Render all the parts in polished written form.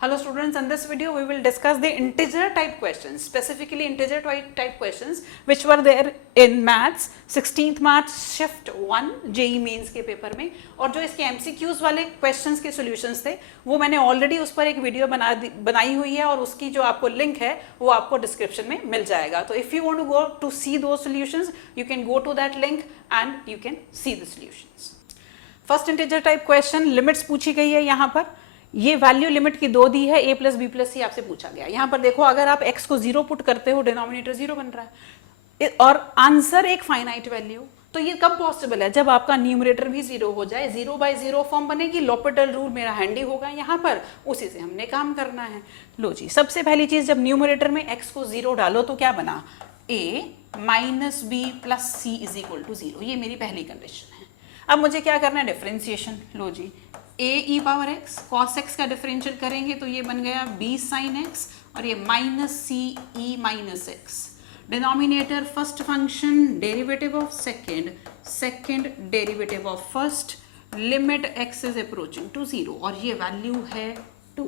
Hello students, in this video we will discuss the integer type questions, specifically integer type questions which were there in maths 16th March shift 1 JEE mains के paper में। और जो इसके MCQs वाले questions के solutions थे वो मैंने already उस पर एक वीडियो बनाई हुई है और उसकी जो आपको लिंक है वो आपको डिस्क्रिप्शन में मिल जाएगा। तो if you want to go to see those solutions you can go to that link and you can see the solutions। First integer type question, limits पूछी गई है। यहाँ पर ये वैल्यू लिमिट की दो दी है, a प्लस बी प्लस सी आपसे पूछा गया। यहाँ पर देखो अगर आप x को 0 पुट करते हो डिनोमिनेटर 0 बन रहा है और आंसर एक फाइनाइट वैल्यू, तो ये कब पॉसिबल है? जब आपका न्यूमरेटर भी 0 हो जाए, 0 बाय 0 फॉर्म बनेगी। लॉपिटल रूल मेरा हैंडी होगा यहाँ पर, उसी से हमने काम करना है। लो जी, सबसे पहली चीज जब न्यूमरेटर में x को 0 डालो तो क्या बना? a minus B plus C is equal to 0। ये मेरी पहली कंडीशन है। अब मुझे क्या करना है? डिफरेंशिएशन। लो जी, a e power x cos x का डिफरेंशियल करेंगे तो ये बन गया b sin x और ये minus C e minus x। Denominator first function, derivative of second derivative of first, limit x is approaching to 0 और ये वैल्यू है 2।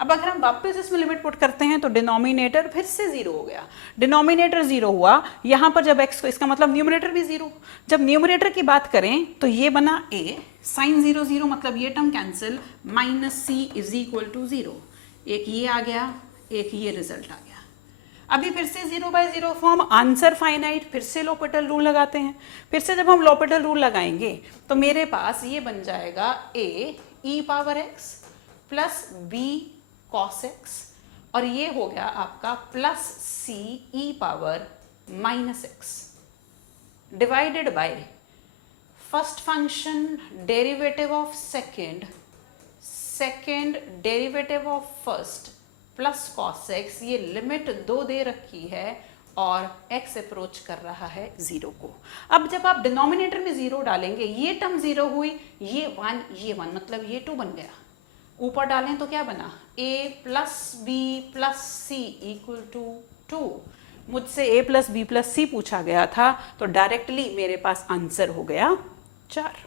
अब अगर हम वापस इसमें लिमिट पुट करते हैं तो डिनोमिनेटर फिर से 0 हो गया। डिनोमिनेटर 0 हुआ, यहाँ पर जब x को, इसका मतलब न्यूमरेटर भी 0। जब न्यूमरेटर की बात करें तो ये बना a साइन 0 0, मतलब ये term cancel, minus C is equal to 0। एक ये आ गया, एक ये रिजल्ट आ गया। अभी फिर से 0 बाय 0 फॉर्म, आंसर फाइनाइट, फिर से लॉपिटल रूल लगाते हैं। फिर से जब हम लॉपिटल रूल लगाएंगे तो मेरे पास ये बन जाएगा a e power x plus b cos x और ये हो गया आपका plus c e power minus x divided by first function derivative of second derivative of first plus cos x। ये लिमिट 2 दे रखी है और x अप्रोच कर रहा है 0 को। अब जब आप डिनोमिनेटर में 0 डालेंगे, ये टर्म 0 हुई, ये 1 मतलब ये 2 बन गया। ऊपर डालें तो क्या बना? a plus B plus C equal to 2। मुझसे a plus B plus C पूछा गया था तो डायरेक्टली मेरे पास आंसर हो गया 4।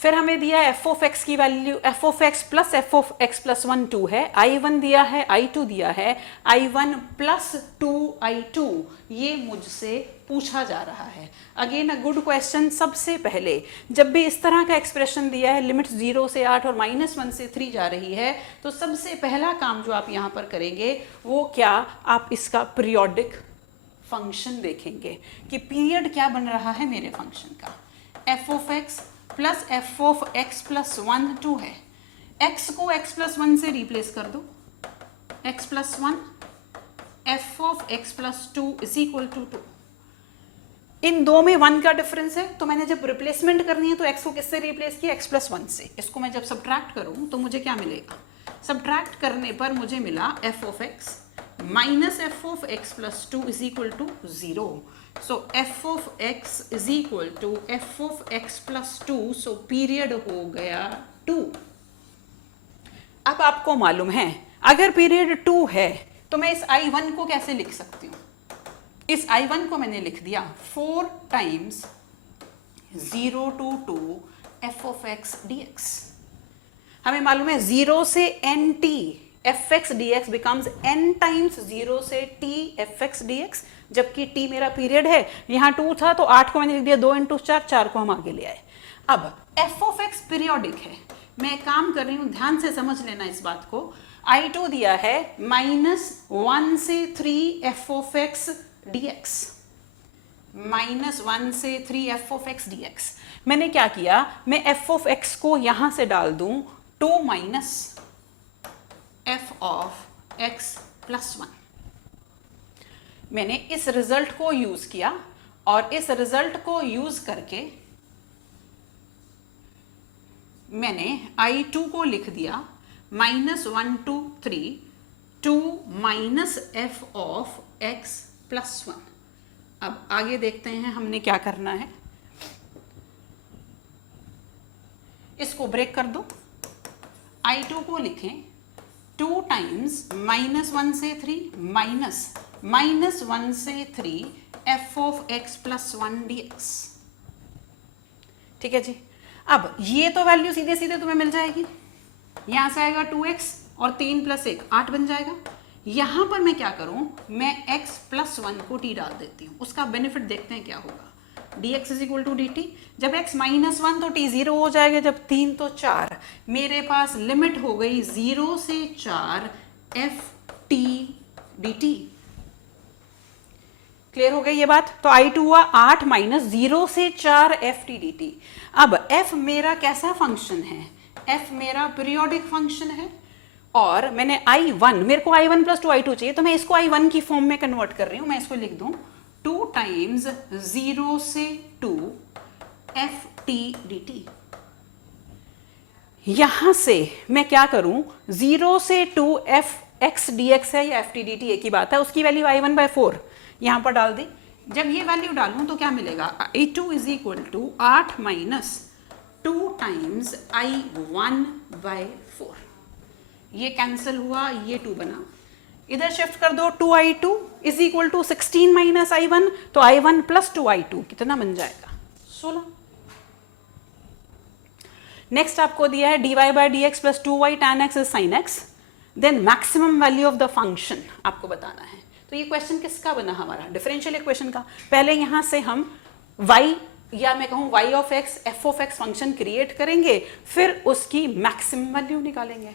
फिर हमें दिया f ऑफ x की value, f of x plus f of x plus 1 2 है, i1 दिया है, i2 दिया है, i1 प्लस 2i2 ये मुझसे पूछा जा रहा है। Again a good question. सबसे पहले जब भी इस तरह का एक्सप्रेशन दिया है, लिमिट 0 से 8 और -1 से 3 जा रही है, तो सबसे पहला काम जो आप यहाँ पर करेंगे वो क्या? आप इसका पीरियोडिक फंक्शन देखेंगे कि पीरियड क्या बन रहा है मेरे फंक्शन का। f of x plus F of x plus 1 2 है। x को x प्लस 1 से रिप्लेस कर दो, x plus 1, F of x plus 2 is equal to 2। इन दो में 1 का डिफरेंस है, तो मैंने जब रिप्लेसमेंट करनी है तो x को किससे रिप्लेस किया? x प्लस 1 से। इसको मैं जब सब्ट्रैक्ट करूं तो मुझे क्या मिलेगा? सब्ट्रैक्ट करने पर मुझे मिला f of x minus F of x plus 2 is equal to 0। So f of x is equal to f of x plus 2, so period हो गया 2। अब आपको मालूम है अगर पीरियड 2 है तो मैं इस I1 को कैसे लिख सकती हूँ? इस I1 को मैंने लिख दिया 4 times 0 to 2 f of x dx। हमें मालूम है 0 से nt fx dx becomes n times 0 से t fx dx, जबकि t मेरा पीरियड है। यहाँ 2 था तो 8 को मैंने लिख दिया 2 × 4, 4 को हम आगे ले आए। अब f ऑफ x पीरियोडिक है, मैं काम कर रही हूँ, ध्यान से समझ लेना इस बात को। I2 दिया है -1 से 3 f ऑफ x dx, -1 से 3 f ऑफ x dx। मैंने क्या किया? मैं f ऑफ x को यहाँ से डाल दूँ 2 minus f of x plus 1। मैंने इस रिजल्ट को यूज किया और इस रिजल्ट को यूज करके मैंने I2 को लिख दिया -1 to 3 2 minus F of x plus 1। अब आगे देखते हैं हमने क्या करना है। इसको ब्रेक कर दो, I2 को लिखें 2 टाइम्स -1 से 3 -1 से 3 f of x plus 1 dx। ठीक है जी। अब ये तो वैल्यू सीधे सीधे तुम्हें मिल जाएगी, यहाँ से आएगा 2x और 3 + 1 8 बन जाएगा। यहाँ पर मैं क्या करूँ, मैं x + 1 को t डाल देती हूँ, उसका बेनिफिट देखते हैं क्या होगा। dx = dt, जब x -1 तो t 0 हो जाएगा, जब 3 तो 4, मेरे पास लिमिट हो गई 0 से 4 ft dt। क्लियर हो गई ये बात। तो I2 हुआ 8 - 0 से 4 ft dt। अब f मेरा कैसा फंक्शन है, f मेरा पीरियोडिक फंक्शन है, और मैंने I1, मेरे को I1 + 2I2 चाहिए, तो मैं इसको I1 की फॉर्म में कन्वर्ट कर रही हूं। मैं इसको लिख दूं 2 × 0 से 2 ft dt। यहां से मैं क्या करूं, 0 से 2 fx dx है या ft dt एक ही बात है, उसकी वैल्यू I1/4 यहां पर डाल दी। जब ये वैल्यू डालूं तो क्या मिलेगा, I2 = 8 - 2 × I1/4। ये कैंसिल हुआ, ये 2 बना, इधर शिफ्ट कर दो 2I2 = 16 - I1, तो I1 + 2I2 कितना बन जाएगा, 16। नेक्स्ट आपको दिया है dy/dx + 2y tan x is sin x, then maximum value of the function आपको बताना है। तो ये क्वेश्चन किसका बना, हमारा डिफरेंशियल इक्वेशन का। पहले यहां से हम y या मैं कहूं y(x) f(x) फंक्शन क्रिएट करेंगे, फिर उसकी मैक्सिमम वैल्यू निकालेंगे।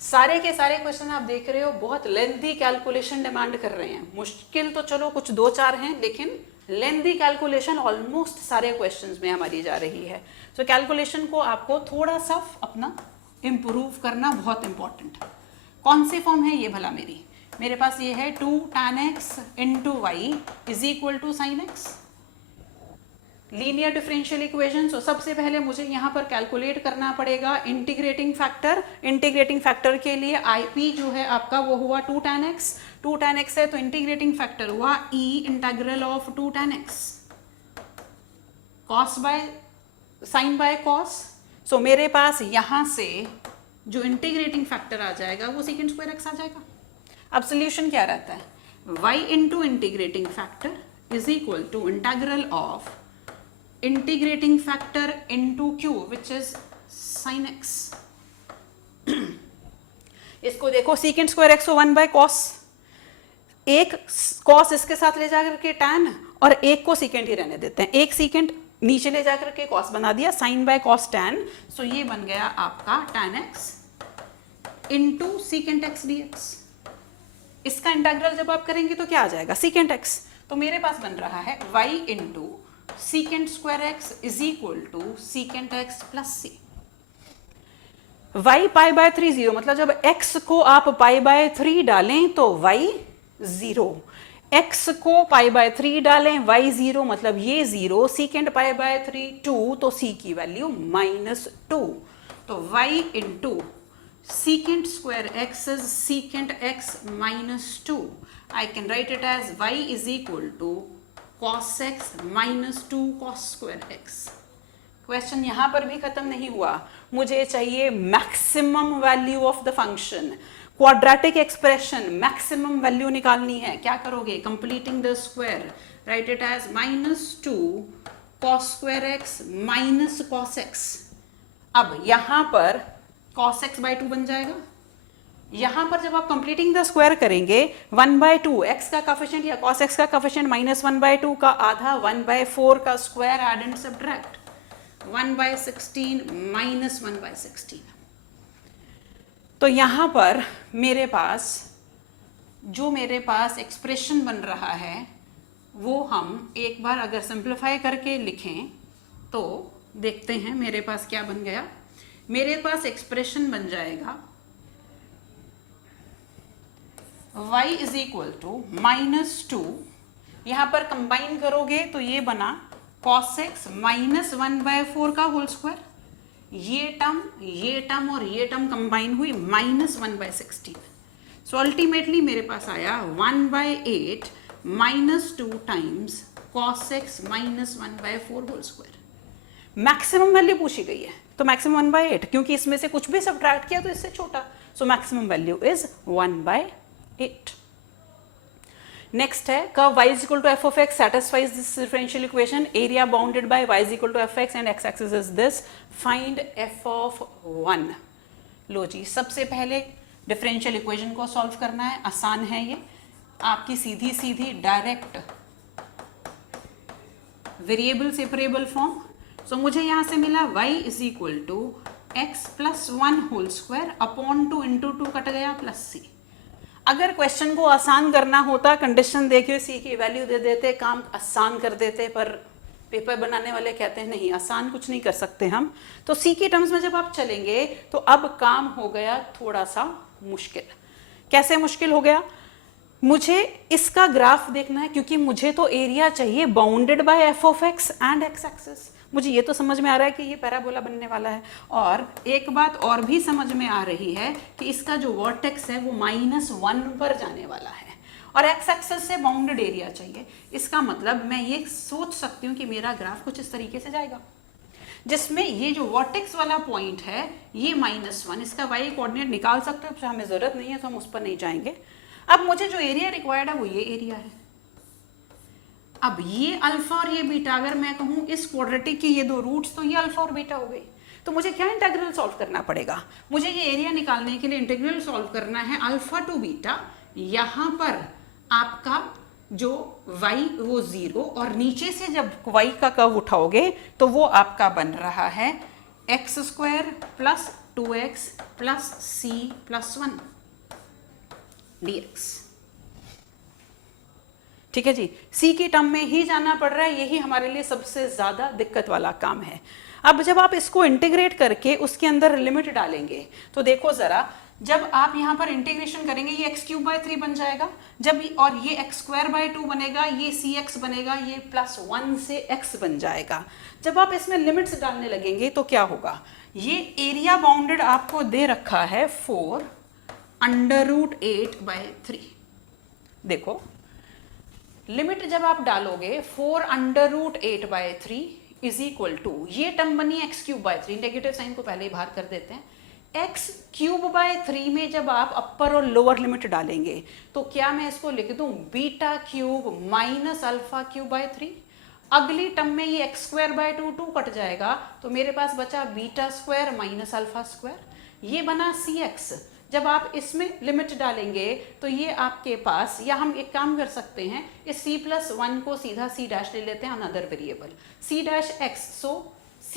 सारे के सारे क्वेश्चन आप देख रहे हो बहुत लेंथी कैलकुलेशन डिमांड कर रहे हैं। मुश्किल तो चलो कुछ 2-4 हैं, लेकिन लेंथी कैलकुलेशन ऑलमोस्ट सारे क्वेश्चंस में हमारी जा रही है। तो कैलकुलेशन को आपको थोड़ा सा अपना इम्प्रूव करना बहुत इंपॉर्टेंट है। कौन सी फॉर्म है ये भला मेरी, मेरे पास ये है 2 tan x × y = sin x, linear differential equation. तो सबसे पहले मुझे यहाँ पर कैलकुलेट करना पड़ेगा इंटीग्रेटिंग फैक्टर। इंटीग्रेटिंग फैक्टर के लिए IP जो है आपका वो हुआ 2 tan x। 2 tan x है तो इंटीग्रेटिंग फैक्टर हुआ e integral of 2 tan x cos by sin by cos। सो मेरे पास यहाँ से जो इंटीग्रेटिंग फैक्टर आ जाएगा वो sec² x आ जाएगा। अब सोल्यूशन क्या रहता है, y × integrating factor = integral of integrating factor into q which is sin x। इसको देखो sec² x 1/cos, एक cos इसके साथ ले जाकर के tan और एक को secant ही रहने देते हैं, एक secant नीचे ले जाकर के cos बना दिया, sin/cos tan। सो ये बन गया आपका tan x into secant x dx। इसका इंटीग्रल जब आप करेंगे तो क्या आ जाएगा, secant x। तो मेरे पास बन रहा है y × sec² x = secant x + c। y π/3 0, मतलब जब x को आप π/3 डालें तो y 0, x को π/3 डालें y 0, मतलब ये 0, secant π/3 2, तो c की वैल्यू -2। तो y × secant² x is secant x -2। I can write it as y = cos x - 2 cos² x। Question यहां पर भी खत्म नहीं हुआ, मुझे चाहिए maximum value of the function. Quadratic expression maximum value निकालनी है, क्या करोगे, completing the square, write it as -2 cos² x - cos x। अब यहां पर cos x/2 बन जाएगा। यहां पर जब आप कंप्लीटिंग द स्क्वायर करेंगे 1/2 x का कोफिशिएंट या cos x का कोफिशिएंट -1/2 का आधा 1/4 का स्क्वायर, ऐड एंड सब्ट्रैक्ट 1/16 - 1/16। तो यहां पर मेरे पास एक्सप्रेशन बन रहा है वो हम एक बार अगर सिंप्लीफाई करके लिखें तो देखते हैं मेरे पास क्या बन गया। मेरे पास एक्सप्रेशन बन जाएगा y = -2, यहां पर कंबाइन करोगे तो ये बना cos x -1/4 का होल स्क्वायर, ये टर्म और ये टर्म कंबाइन हुई -1/16। सो अल्टीमेटली मेरे पास आया 1/8 -2 times cos x -1/4 whole square. Maximum value पूछी गई है तो मैक्सिमम 1/8, क्योंकि इसमें से कुछ भी सब्ट्रैक्ट किया तो इससे छोटा, so maximum value is 1/8। Next है curve y = f(x) satisfies this differential equation, area bounded by y = fx and x axis is this, find f of 1। लो जी, सबसे पहले डिफरेंशियल इक्वेशन को सॉल्व करना है, आसान है ये, आपकी सीधी सीधी direct variable separable form. So मुझे यहां से मिला y is equal to X plus 1 whole square upon 2 into 2 cut गया प्लस सी। अगर क्वेश्चन को आसान करना होता, कंडीशन देके सी की वैल्यू दे देते, काम आसान कर देते, पर पेपर बनाने वाले कहते हैं नहीं, आसान कुछ नहीं कर सकते हम। तो सी के टर्म्स में जब आप चलेंगे तो अब काम हो गया थोड़ा सा मुश्किल। कैसे मुश्किल हो गया? मुझे इसका ग्राफ देखना है, क्योंकि मुझे तो एरिया चाहिए bounded by F of x and x axis. मुझे ये तो समझ में आ रहा है कि ये पैराबोला बनने वाला है, और एक बात और भी समझ में आ रही है कि इसका जो वर्टेक्स है वो -1 पर जाने वाला है, और एक्स एक्सिस से बाउंडेड एरिया चाहिए। इसका मतलब मैं ये सोच सकती हूँ कि मेरा ग्राफ कुछ इस तरीके से जाएगा, जिसमें ये जो वर्टेक्स वाला पॉइंट है ये -1, इसका वाई कोऑर्डिनेट निकाल सकते हो, हमें जरूरत नहीं है तो हम उस पर नहीं जाएंगे। अब मुझे जो एरिया रिक्वायर्ड है वो ये एरिया है। अब ये अल्फा और ये बीटा, अगर मैं कहूं इस क्वाड्रेटिक की ये दो रूट्स, तो ये अल्फा और बीटा हो गई। तो मुझे क्या इंटीग्रल सॉल्व करना पड़ेगा? मुझे ये एरिया निकालने के लिए इंटीग्रल सॉल्व करना है अल्फा टू बीटा। यहां पर आपका जो y वो 0, और नीचे से जब y का कर्व उठाओगे तो वो आपका बन रहा है x square plus 2x plus c plus 1 dx। ठीक है जी, c की टर्म में ही जाना पड़ रहा है, यही हमारे लिए सबसे ज्यादा दिक्कत वाला काम है। अब जब आप इसको इंटीग्रेट करके उसके अंदर लिमिट डालेंगे तो देखो जरा, जब आप यहां पर इंटीग्रेशन करेंगे ये x³ बन जाएगा, जब और ये x²/2 बनेगा, ये cx बनेगा, ये +1 से x बन जाएगा। जब आप इसमें लिमिट्स डालने लगेंगे तो क्या होगा? ये एरिया बाउंडेड आपको दे रखा है 4√8/3। देखो लिमिट जब आप डालोगे 4√8/3 इज इक्वल टू, ये टर्म बनी x³/3, नेगेटिव साइन को पहले ही बाहर कर देते हैं। x³/3 में जब आप अपर और लोअर लिमिट डालेंगे तो क्या मैं इसको लिख दूं β³ माइनस α³/3। अगली टर्म में ये x²/2 2 कट जाएगा, तो मेरे पास बचा β² माइनस α², ये बना cx। जब आप इसमें लिमिट डालेंगे तो ये आपके पास, या हम एक काम कर सकते हैं, इस c+1 को सीधा c' ले लेते हैं, अनदर वेरिएबल c'(x), सो c'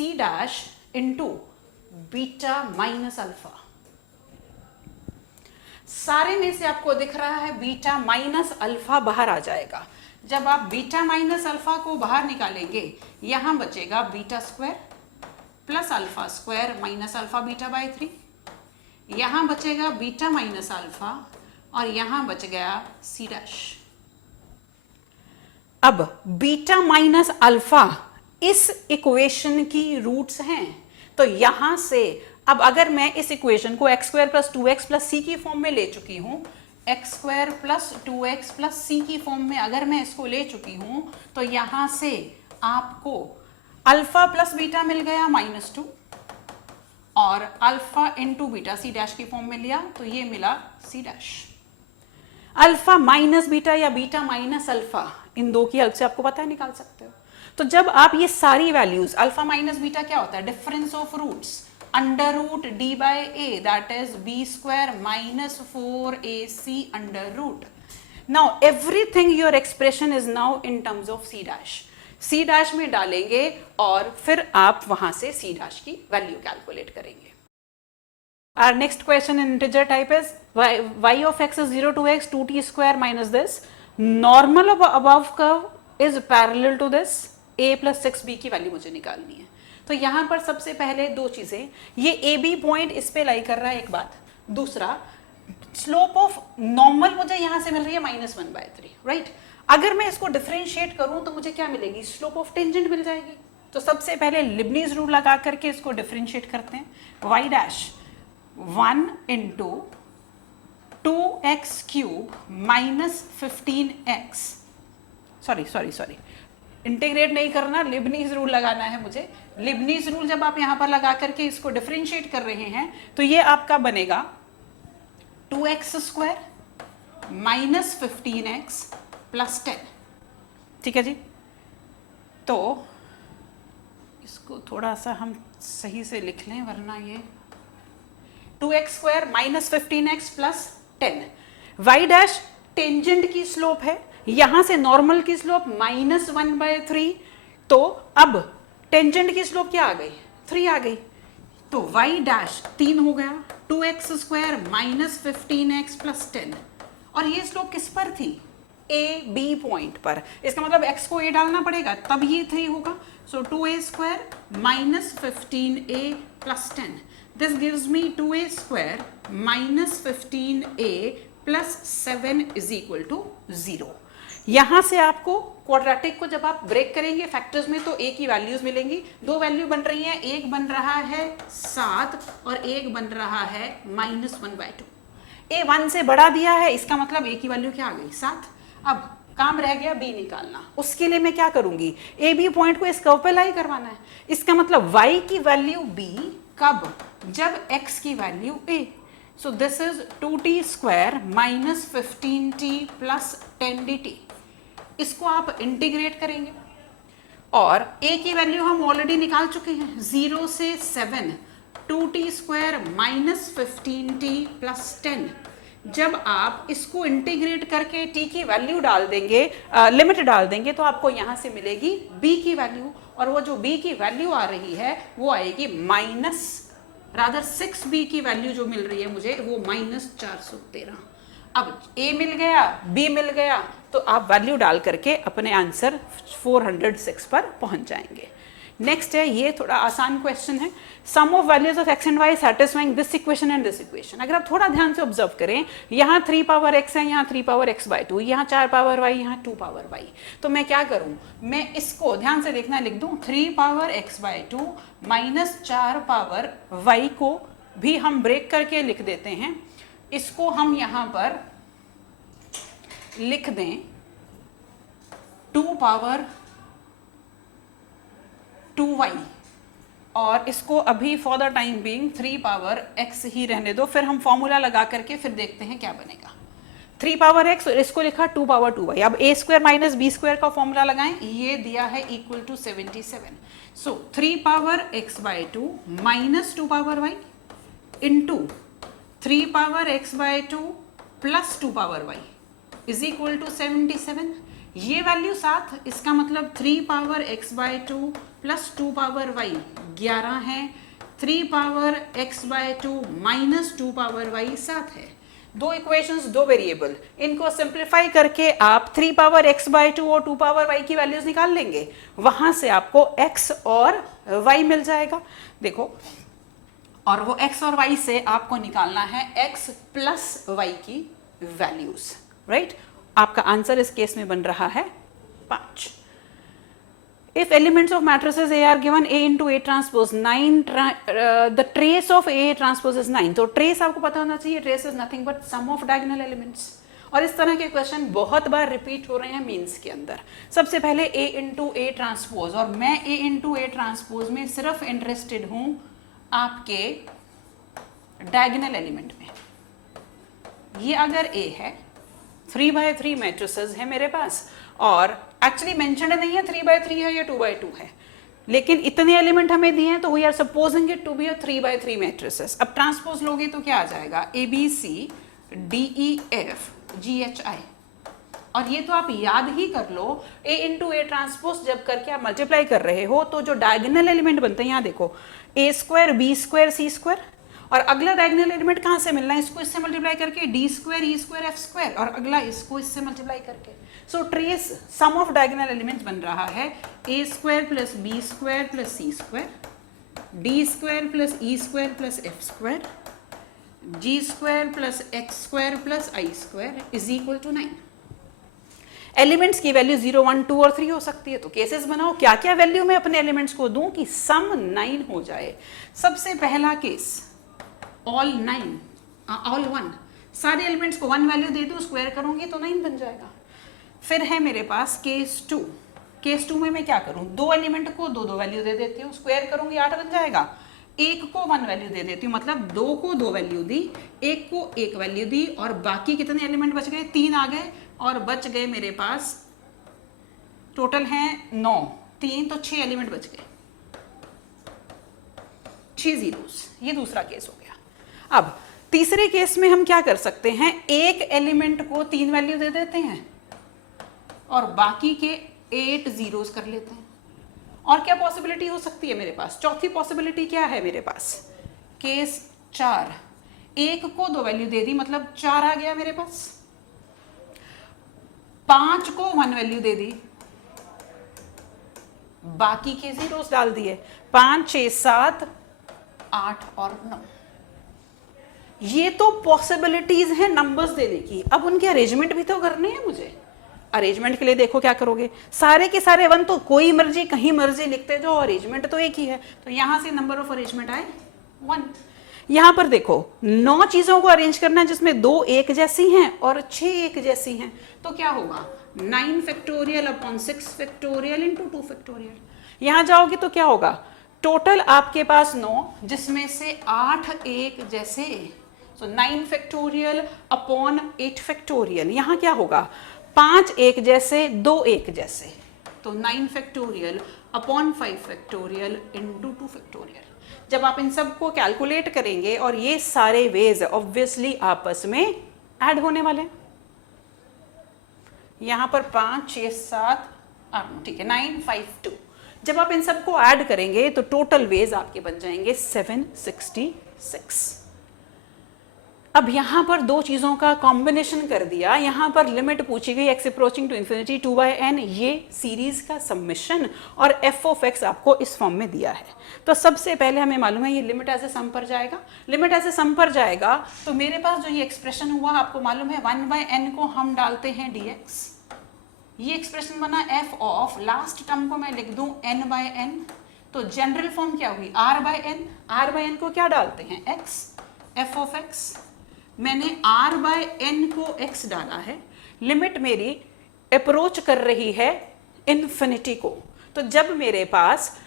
into beta minus alpha. सारे में से आपको दिख रहा है बीटा माइनस अल्फा बाहर आ जाएगा। जब आप बीटा माइनस अल्फा को बाहर निकालेंगे, यहां बचेगा β² प्लस α² माइनस α β/3, यहां बचेगा बीटा माइनस अल्फा, और यहां बच गया c'। अब बीटा माइनस अल्फा इस इक्वेशन की रूट्स हैं, तो यहां से अब अगर मैं इस इक्वेशन को x² plus 2x plus c की फॉर्म में ले चुकी हूं, x² plus 2x plus c की फॉर्म में अगर मैं इसको ले चुकी हूं, तो यहां से आपको अल्फा प्लस बीटा मिल गया -2, और अल्फा इंटू बीटा c' की फॉर्म में लिया तो ये मिला c'। अल्फा माइनस बीटा या बीटा माइनस अल्फा, इन दो की हेल्प से आपको पता है निकाल सकते हो। तो जब आप ये सारी वैल्यूज, अल्फा माइनस बीटा क्या होता है? Difference of roots, √d/a, that is b² minus 4ac √। Now everything your expression is now in terms of c' में डालेंगे, और फिर आप वहां से c' की वैल्यू कैलकुलेट करेंगे। Our next question in integer type is y of x is 0 to x 2t² minus this. Normal of above curve is parallel to this. a plus 6b की वैल्यू मुझे निकालनी है। तो यहां पर सबसे पहले दो चीजें, ये ab पॉइंट इस पे लाई कर रहा है, एक बात। दूसरा, स्लोप ऑफ नॉर्मल मुझे यहां से मिल रही है -1/3, राइट। अगर मैं इसको डिफरेंशिएट करूं तो मुझे क्या मिलेगी? स्लोप ऑफ टेंजेंट मिल जाएगी। तो सबसे पहले लिबनीज रूल लगा करके इसको डिफरेंशिएट करते हैं। y' 1 into 2x³ minus 15x, sorry integrate नहीं करना, लिबनीज रूल लगाना है मुझे। लिबनीज रूल जब आप यहां पर लगा करके इसको डिफरेंशिएट कर रहे हैं तो ये आपका बनेगा 2x² माइनस 15x प्लस 10। ठीक है जी, तो इसको थोड़ा सा हम सही से लिख लें, वरना ये 2x square minus 15x plus 10। y dash tangent की स्लोप है, यहां से नॉर्मल की स्लोप -1/3, तो अब टेंजेंट की स्लोप क्या आ गई, 3 आ गई, तो y डैश 3 हो गया, 2x square minus 15x plus 10। और ये स्लोप किस पर थी, a b पॉइंट पर, इसका मतलब x को a डालना पड़ेगा तब ये 3 होगा। So 2a square minus 15a plus 10, this gives me 2a square minus 15a plus 7 is equal to 0। यहां से आपको क्वाड्रेटिक को जब आप ब्रेक करेंगे फैक्टर्स में तो a की वैल्यूज मिलेंगी, दो वैल्यू बन रही है, एक बन रहा है 7 और एक बन रहा है -1/2। a 1 से बढ़ा दिया है, इसका मतलब a की वैल्यू क्या आ गई, 7। अब काम रह गया b निकालना, उसके लिए मैं क्या करूंगी, a b पॉइंट को इस कर्व पे लाई करवाना है, इसका मतलब y की वैल्यू b कब, जब x की value a। So this is 2t square minus 15t plus 10 dt। इसको आप इंटीग्रेट करेंगे और a की वैल्यू हम ऑलरेडी निकाल चुके हैं, 0 से 7, 2t square minus 15t plus 10। जब आप इसको इंटीग्रेट करके t की वैल्यू डाल देंगे, लिमिट डाल देंगे, तो आपको यहां से मिलेगी b की वैल्यू, और वो जो b की वैल्यू आ रही है वो आएगी रादर 6b की वैल्यू जो मिल रही है मुझे वो -413। अब a मिल गया, b मिल गया, तो आप वैल्यू डाल करके अपने आंसर 406 पर पहुंच जाएंगे। नेक्स्ट है, ये थोड़ा आसान क्वेश्चन है, sum of values of x and y satisfying this equation and this equation. अगर आप थोड़ा ध्यान से ऑब्जर्व करें, यहाँ 3 पावर x है, यहाँ 3 पावर x/2, यहाँ 4 पावर y, यहाँ 2 पावर y, तो मैं क्या करूं, मैं इसको ध्यान से देखना, लिख दूं 3 power x/2 minus 4 power y को भी हम ब्रेक करके लिख देते हैं, इसको हम यहाँ पर लिख दें 2 पावर 2y, और इसको अभी for the time being 3 power x ही रहने दो, फिर हम फॉर्मूला लगा करके फिर देखते हैं क्या बनेगा। 3 पावर x और इसको लिखा 2 पावर 2y। अब a square minus b square का फॉर्मूला लगाएं, ये दिया है equal to 77। So 3 power x/2 minus 2 power y into 3 power x/2 plus 2 power y is equal to 77। ये वैल्यू 7, इसका मतलब 3 power x/2 plus 2 power y 11 है, 3 power x/2 minus 2 power y 7 है। दो इक्वेशंस, दो वेरिएबल, इनको सिंप्लीफाई करके आप 3 पावर x/2 और 2 पावर y की वैल्यूज निकाल लेंगे, वहां से आपको x और y मिल जाएगा। देखो, और वो x और y से आपको निकालना है x प्लस y की वैल्यूज, राइट। आपका आंसर इस केस में बन रहा है 5। If elements of matrices A are given A into A transpose 9, the trace of A transpose is 9. तो trace आपको पता होना चाहिए, trace is nothing but sum of diagonal elements। और इस तरह के क्वेश्चन बहुत बार रिपीट हो रहे हैं मीन्स के अंदर। सबसे पहले A into A ट्रांसपोज, और मैं A into A ट्रांसपोज में सिर्फ इंटरेस्टेड हूं आपके डायगोनल एलिमेंट में। ये अगर A है, 3/3 मैट्रिसेस है मेरे पास, और एक्चुअली मेंशन्ड नहीं है 3/3 है या 2/2 है, लेकिन इतने एलिमेंट हमें दिए हैं तो we are supposing it to be a 3/3 matrices. अब ट्रांसपोज लोगे तो क्या आ जाएगा, ABCDEFGHI, और ये तो आप याद ही कर लो, A into A ट्रांसपोज जब करके आप मल्टीप्लाई कर रहे हो तो जो डायगोनल एलिमेंट बनते हैं, यहाँ देखो A square B square C square, और अगला डायगोनल एलिमेंट कहाँ से मिलना है, इसको इससे मल्टीप्लाई करके D square E square F square, और अगला इसको इससे मल्टीप्लाई करके। So trace sum of diagonal elements बन रहा है A square plus B square plus C square, D square plus E square plus F square, G square plus H square plus I square is equal to 9। Elements की value 0, 1, 2 और 3 हो सकती है, तो cases बनाओ क्या क्या वैल्यू मैं अपने एलिमेंट्स को दूं कि सम 9 हो जाए। सबसे पहला केस ऑल 1, सारे एलिमेंट्स को 1 वैल्यू दे दूं, स्क्वायर करूंगी तो 9 बन जाएगा। फिर है मेरे पास केस 2। केस 2 में मैं क्या करूं, दो एलिमेंट को 2 वैल्यू दे देती हूँ, स्क्वायर करूंगी 8 बन जाएगा। एक को 1 वैल्यू दे देती हूँ, मतलब 2 को 2 वैल्यू दी, एक को 1 वैल्यू दी, और बाकी कितने एलिमेंट बच गए, 3 आ गए, और बच गए मेरे पास टोटल हैं 9, 3 तो 6 एलिमेंट बच गए, 6 जीरोस। ये दूसरा केस हो गया। अब तीसरे केस में हम क्या कर सकते हैं, एक एलिमेंट को 3 वैल्यू दे देते हैं और बाकी के 8 जीरोस कर लेते हैं। और क्या पॉसिबिलिटी हो सकती है मेरे पास, चौथी पॉसिबिलिटी क्या है मेरे पास, केस 4, एक को 2 वैल्यू दे दी मतलब 4 आ गया मेरे पास, 5 को 1 वैल्यू दे दी, बाकी के जीरोस डाल दिए, 5 6 7 8 और 9। ये तो पॉसिबिलिटीज हैं नंबर्स देने की। अब उनके अरेंजमेंट भी तो करने हैं मुझे। अरेंजमेंट के लिए देखो क्या करोगे, सारे के सारे 1 तो कोई मर्जी कहीं मर्जी लिखते जाओ, अरेंजमेंट तो एक ही है, तो यहां से नंबर ऑफ अरेंजमेंट आए 1। यहां पर देखो 9 चीजों को अरेंज करना है जिसमें 2 एक जैसी हैं और 6 एक जैसी हैं, तो क्या होगा 9 factorial upon 6 factorial into 2 factorial. यहां जाओगे तो क्या होगा, टोटल आपके पास 9 जिसमें से 8 एक जैसे, सो 9 फैक्टोरियल अपॉन 8 फैक्टोरियल। यहां क्या होगा 5 एक जैसे 2 एक जैसे, तो 9 factorial upon 5 factorial into 2 factorial. जब आप इन सब को कैलकुलेट करेंगे और ये सारे वेज ऑब्वियसली आपस में ऐड होने वाले हैं। यहां पर 5 6 7 8, ठीक है 9 5 2, जब आप इन सब को ऐड करेंगे तो टोटल वेज आपके बन जाएंगे 766। अब यहां पर दो चीजों का कॉम्बिनेशन कर दिया, यहां पर लिमिट पूछी गई x approaching to infinity 2/n, ये सीरीज का सबमिशन, और f ऑफ x आपको इस फॉर्म में दिया है। तो सबसे पहले हमें मालूम है ये लिमिट एज ए सम पर जाएगा, लिमिट एज ए सम पर जाएगा तो मेरे पास जो ये एक्सप्रेशन हुआ आपको मालूम है 1/n को हम डालते हैं dx, ये एक्सप्रेशन बना f ऑफ, लास्ट टर्म को मैं लिख दूं n/n, तो जनरल फॉर्म क्या हुई r/n, r/n को क्या डालते हैं x, f ऑफ x, मैंने r/n को x डाला है, लिमिट मेरी अप्रोच कर रही है इन्फिनिटी को, तो जब मेरे पास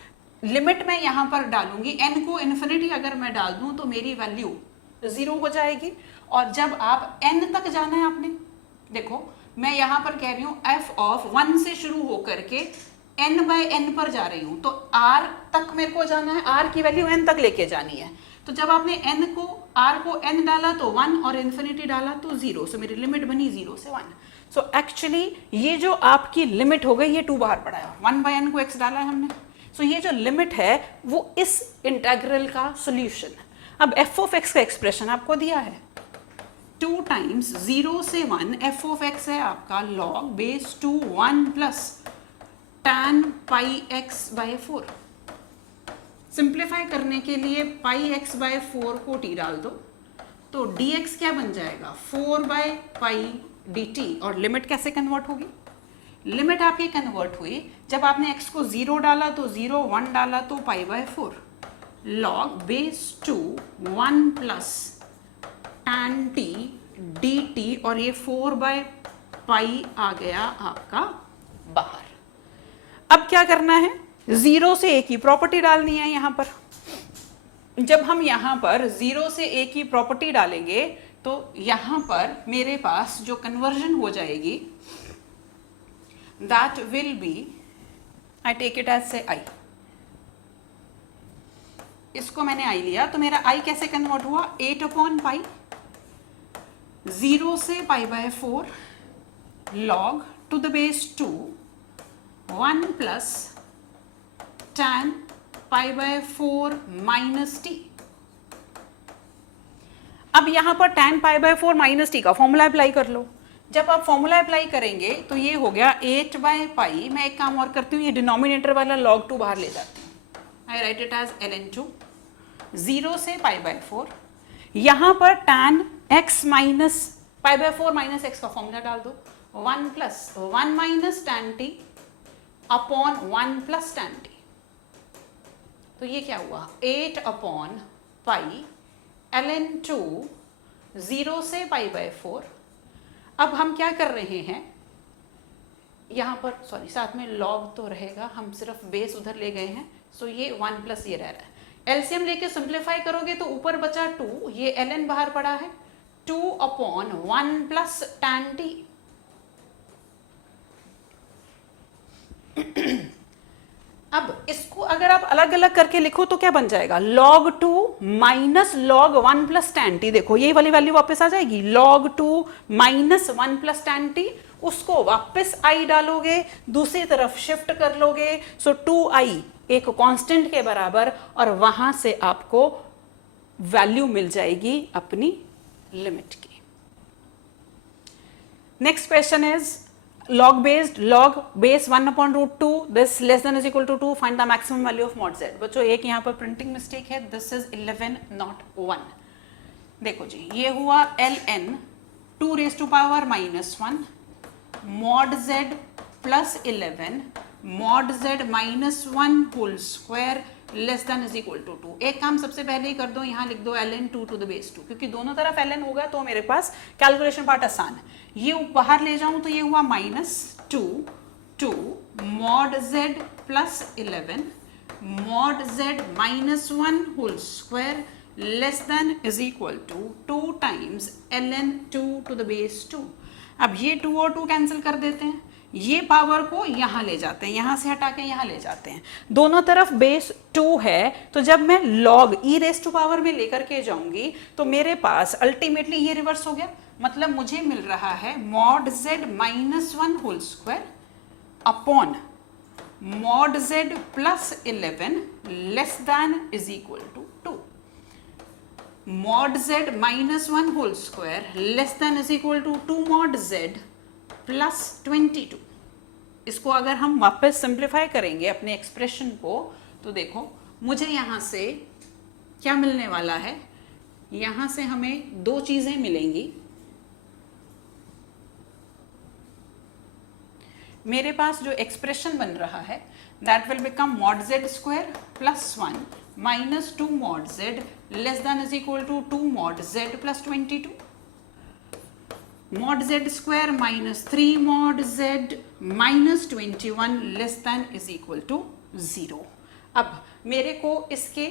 लिमिट मैं यहां पर डालूंगी n को इन्फिनिटी अगर मैं डाल दूं तो मेरी वैल्यू 0 हो जाएगी, और जब आप n तक जाना है आपने, देखो मैं यहां पर कह रही हूं f ऑफ 1 से शुरू होकर के n/n पर जा रही हूं, तो r तक मेरे को जाना है, r की वैल्यू n तक लेके जानी है, तो जब आपने n को r को n डाला तो 1 और इन्फिनिटी डाला तो 0, सो मेरी लिमिट बनी 0 से 1। सो एक्चुअली ये जो आपकी लिमिट हो गई ये 2 बाहर पड़ा है, 1/n को x डाला है हमने, सो ये जो लिमिट है वो इस इंटेग्रल का सोल्यूशन है। अब f ऑफ x का एक्सप्रेशन आपको दिया है 2 टाइम्स 0 से 1, f ऑफ x है आपका log बेस 2 1 प्लस tan पाई x बाय 4। सिंप्लीफाई करने के लिए पाई x बाय 4 को t डाल दो, तो dx क्या बन जाएगा 4 बाय पाई dt, और लिमिट कैसे कन्वर्ट होगी, लिमिट आपकी कन्वर्ट हुई जब आपने x को 0 डाला तो 0, 1 डाला तो पाई by 4, log base 2 1 plus tan t dt, और ये 4 बाय पाई आ गया आपका बाहर। अब क्या करना है, 0 से a की प्रॉपर्टी डालनी है यहां पर। जब हम यहां पर 0 से a की प्रॉपर्टी डालेंगे तो यहां पर मेरे पास जो कन्वर्जन हो जाएगी that will be, I take it as से i, इसको मैंने i लिया तो मेरा i कैसे कन्वर्ट हुआ 8/पाई, 0 से pi by 4 log to the base 2 1 plus tan pi by 4 minus T. अब यहां पर tan pi by 4 minus T का फॉर्मूला अप्लाई कर लो। जब आप फॉर्मूला अप्लाई करेंगे तो ये हो गया 8/पाई, मैं एक काम और करती हूँ, ये डिनोमिनेटर वाला log 2 बाहर ले जाती हूँ, आई राइट इट एज ln2, 0 से पाई बाय 4, यहां पर tan x minus pi by 4 minus x का फॉर्मूला डाल दो, 1 plus 1 minus tan t upon 1 plus tan t, तो ये क्या हुआ 8/पाई ln2 0 से पाई बाय 4। अब हम क्या कर रहे हैं यहाँ पर, सॉरी साथ में log तो रहेगा, हम सिर्फ बेस उधर ले गए हैं, सो ये 1 प्लस ये रह रहा है, एलसीएम लेके सिंप्लीफाई करोगे तो ऊपर बचा 2, ये ln बाहर पड़ा है, 2/1 प्लस tan t। अब इसको अगर आप अलग अलग करके लिखो तो क्या बन जाएगा, log 2 minus log 1 plus tan t। देखो ये वाली वैल्यू वापस आ जाएगी, log 2 minus 1 plus tan t, उसको वापस i डालोगे, दूसरी तरफ शिफ्ट कर लोगे, सो 2i एक कांस्टेंट के बराबर, और वहां से आपको वैल्यू मिल जाएगी अपनी लिमिट की। Next question is log base 1 upon root 2, this less than is equal to 2, find the maximum value of mod z। बच्चों एक यहाँ पर प्रिंटिंग मिस्टेक है, this is 11 not 1। देखो जी ये हुआ ln 2 raised to power minus 1 mod z plus 11 mod z minus 1 whole square less than is equal to 2। एक काम सबसे पहले ही कर दो, यहाँ लिख दो ln 2 to the base 2, क्योंकि दोनों तरफ ln होगा तो मेरे पास कैलकुलेशन पार्ट आसान है। ये बाहर ले जाऊं तो ये हुआ -2 mod z plus 11 mod z minus 1 whole square less than is equal to 2 times ln 2 to the base 2। अब ये 2 और 2 कैंसिल कर देते हैं, ये पावर को यहां ले जाते हैं, यहां से हटा के यहां ले जाते हैं, दोनों तरफ बेस 2 है, तो जब मैं log e raise to power में लेकर के जाऊंगी तो मेरे पास अल्टीमेटली ये रिवर्स हो गया, मतलब मुझे मिल रहा है mod z minus 1 whole square upon mod z plus 11 less than is equal to 2। mod z minus 1 whole square less than is equal to 2 mod z plus 22। इसको अगर हम वापस सिंप्लीफाई करेंगे अपने एक्सप्रेशन को तो देखो मुझे यहाँ से क्या मिलने वाला है, यहाँ से हमें दो चीजें मिलेंगी। मेरे पास जो एक्सप्रेशन बन रहा है that will become mod z square plus 1 minus 2 mod z less than is equal to 2 mod z plus 22 mod z square minus 3 mod z minus 21 less than is equal to 0। अब मेरे को इसके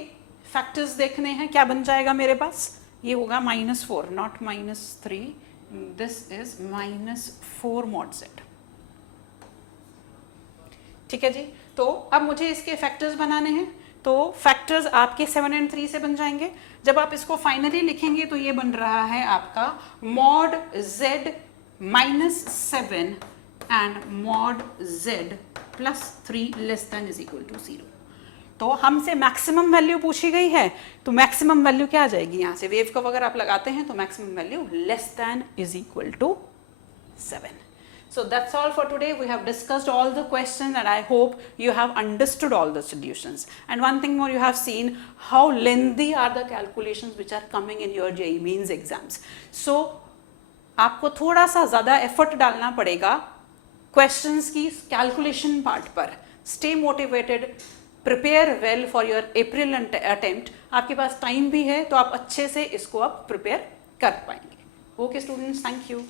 factors देखने हैं, क्या बन जाएगा मेरे पास, ये होगा -4 not -3, this is -4 mod z। ठीक है जी, तो अब मुझे इसके फैक्टर्स बनाने हैं, तो फैक्टर्स आपके 7 और 3 से बन जाएंगे। जब आप इसको फाइनली लिखेंगे तो ये बन रहा है आपका mod z minus 7 and mod z plus 3 less than is equal to 0। तो हमसे मैक्सिमम वैल्यू पूछी गई है, तो मैक्सिमम वैल्यू क्या आ जाएगी, यहाँ से वेव कर्व अगर आप लगाते हैं तो maximum value less than is equal to 7। So that's all for today. We have discussed all the questions and I hope you have understood all the solutions. And one thing more, you have seen how lengthy are the calculations which are coming in your JEE Mains exams. So आपको थोड़ा सा ज़्यादा effort डालना पड़ेगा questions की calculation part पर। Stay motivated, prepare well for your April attempt. आपके पास time भी है तो आप अच्छे से इसको आप prepare कर पाएंगे। Okay students, thank you.